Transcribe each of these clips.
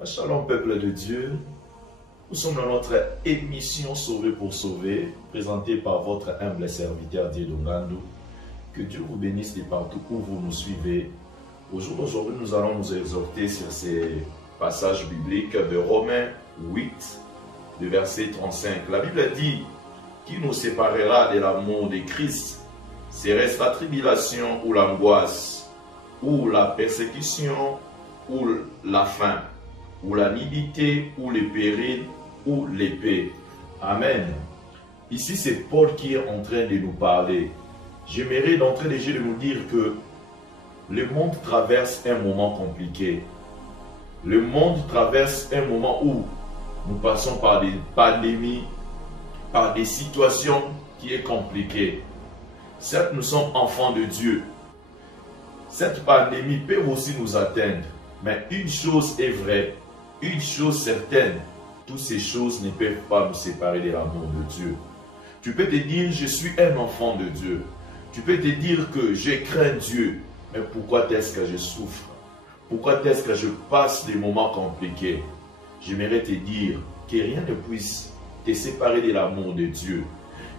Shalom peuple de Dieu, nous sommes dans notre émission Sauvé pour sauver, présentée par votre humble serviteur Didier Ngandou. Que Dieu vous bénisse de partout où vous nous suivez. Au jour d'aujourd'hui, nous allons nous exhorter sur ces passages bibliques de Romains 8, de verset 35. La Bible dit: qui nous séparera de l'amour de Christ? Serait-ce la tribulation ou l'angoisse, ou la persécution, ou la faim, ou la nudité, ou les périls, ou l'épée? Amen. Ici, c'est Paul qui est en train de nous parler. J'aimerais d'entrée de jeu de nous dire que le monde traverse un moment compliqué. Le monde traverse un moment où nous passons par des pandémies, par des situations qui sont compliquées. Certes, nous sommes enfants de Dieu. Cette pandémie peut aussi nous atteindre. Mais une chose est vraie, une chose certaine, toutes ces choses ne peuvent pas nous séparer de l'amour de Dieu. Tu peux te dire, je suis un enfant de Dieu. Tu peux te dire que je crains Dieu. Mais pourquoi est-ce que je souffre? Pourquoi est-ce que je passe des moments compliqués? J'aimerais te dire que rien ne puisse te séparer de l'amour de Dieu.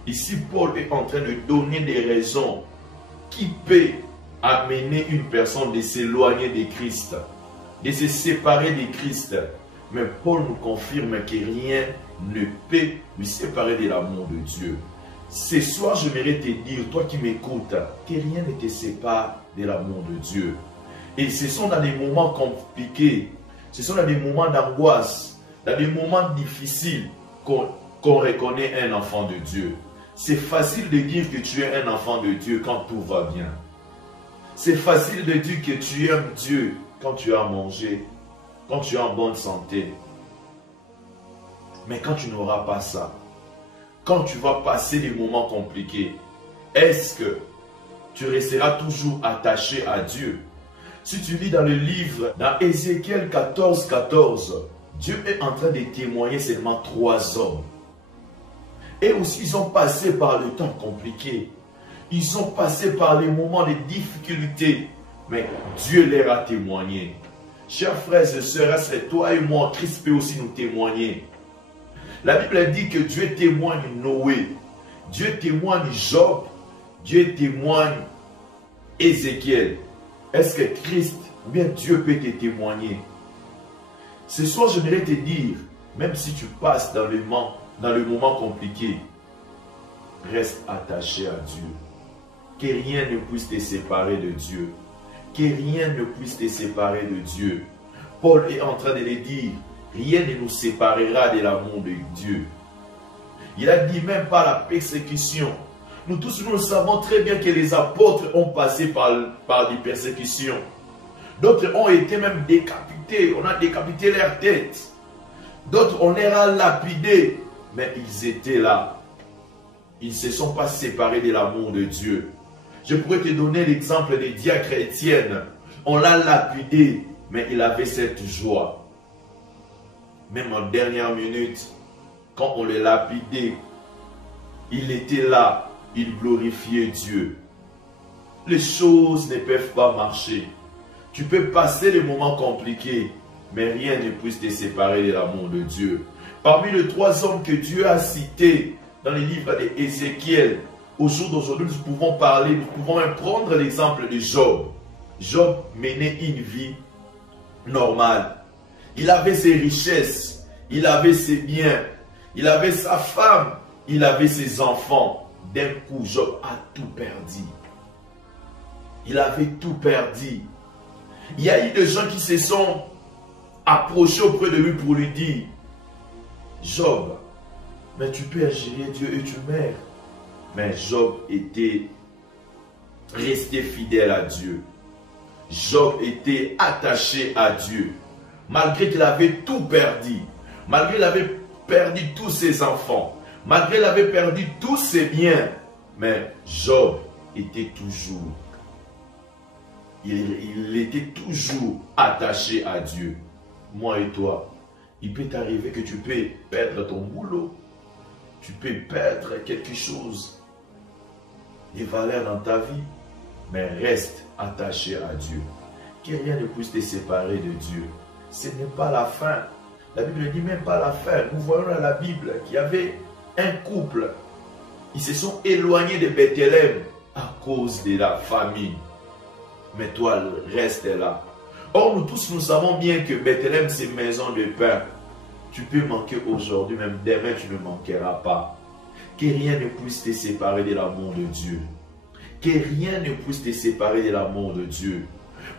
Ici, Paul est en train de donner des raisons qui peuvent amener une personne de s'éloigner de Christ, de se séparer de Christ. Mais Paul nous confirme que rien ne peut lui séparer de l'amour de Dieu. Ce soir, j'aimerais te dire, toi qui m'écoutes, que rien ne te sépare de l'amour de Dieu. Et ce sont dans des moments compliqués, ce sont dans des moments d'angoisse, dans des moments difficiles qu'on reconnaît un enfant de Dieu. C'est facile de dire que tu es un enfant de Dieu quand tout va bien. C'est facile de dire que tu aimes Dieu quand tu as mangé, quand tu es en bonne santé. Mais quand tu n'auras pas ça, quand tu vas passer des moments compliqués, est-ce que tu resteras toujours attaché à Dieu? Si tu lis dans le livre, dans Ézéchiel 14, 14, Dieu est en train de témoigner seulement 3 hommes. Et aussi, ils ont passé par le temps compliqué. Ils ont passé par les moments de difficulté. Mais Dieu leur a témoigné. Chers frères et sœurs, c'est toi et moi, Christ peut aussi nous témoigner. La Bible dit que Dieu témoigne Noé. Dieu témoigne Job. Dieu témoigne Ézéchiel. Est-ce que Christ ou bien Dieu peut te témoigner? Ce soir, j'aimerais te dire, même si tu passes dans le moment compliqué, reste attaché à Dieu. Que rien ne puisse te séparer de Dieu. Que rien ne puisse te séparer de Dieu. Paul est en train de le dire, rien ne nous séparera de l'amour de Dieu. Il a dit même par la persécution. Nous tous, nous savons très bien que les apôtres ont passé par des persécutions. D'autres ont été même décapités. On a décapité leur tête. D'autres, on les a lapidés. Mais ils étaient là. Ils ne se sont pas séparés de l'amour de Dieu. Je pourrais te donner l'exemple des diacres Étienne. On l'a lapidé, mais il avait cette joie. Même en dernière minute, quand on le lapidait, il était là, il glorifiait Dieu. Les choses ne peuvent pas marcher. Tu peux passer des moments compliqués, mais rien ne puisse te séparer de l'amour de Dieu. Parmi les 3 hommes que Dieu a cités dans le livre d'Ézéchiel, au jour d'aujourd'hui, nous pouvons parler, nous pouvons même prendre l'exemple de Job. Job menait une vie normale. Il avait ses richesses, il avait ses biens, il avait sa femme, il avait ses enfants. D'un coup, Job a tout perdu. Il avait tout perdu. Il y a eu des gens qui se sont approchés auprès de lui pour lui dire: Job, mais tu peux agir Dieu et tu meurs. Mais Job était resté fidèle à Dieu. Job était attaché à Dieu. Malgré qu'il avait tout perdu. Malgré qu'il avait perdu tous ses enfants. Malgré qu'il avait perdu tous ses biens. Mais Job était toujours. Il était toujours attaché à Dieu. Moi et toi, il peut t'arriver que tu peux perdre ton boulot. Tu peux perdre quelque chose, des valeurs dans ta vie, mais reste attaché à Dieu. Que rien ne puisse te séparer de Dieu. ce n'est pas la fin. La Bible ne dit même pas la fin. Nous voyons dans la Bible qu'il y avait un couple. Ils se sont éloignés de Bethléem à cause de la famine. Mais toi, reste là. Or, nous tous, nous savons bien que Bethléem, c'est maison de pain. Tu peux manquer aujourd'hui, même demain, tu ne manqueras pas. Que rien ne puisse te séparer de l'amour de Dieu. Que rien ne puisse te séparer de l'amour de Dieu.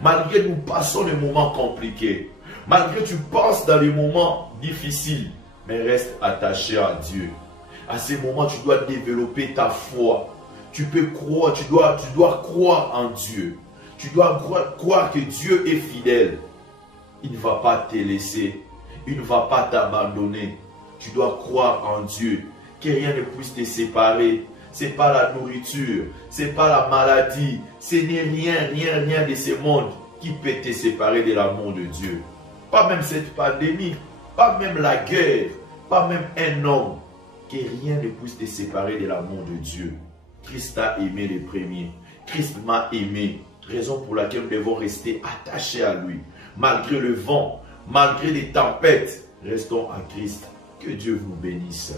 Malgré nous passons des moments compliqués, malgré tu passes dans des moments difficiles, mais reste attaché à Dieu. À ces moments, tu dois développer ta foi. Tu peux croire, tu dois croire en Dieu. Tu dois croire que Dieu est fidèle. Il ne va pas te laisser. Il ne va pas t'abandonner. Tu dois croire en Dieu. Que rien ne puisse te séparer. Ce n'est pas la nourriture. Ce n'est pas la maladie. Ce n'est rien de ce monde qui peut te séparer de l'amour de Dieu. Pas même cette pandémie. Pas même la guerre. Pas même un homme. Que rien ne puisse te séparer de l'amour de Dieu. Christ t'a aimé le premier. Christ m'a aimé. Raison pour laquelle nous devons rester attachés à lui. Malgré le vent, malgré les tempêtes, restons à Christ. Que Dieu vous bénisse.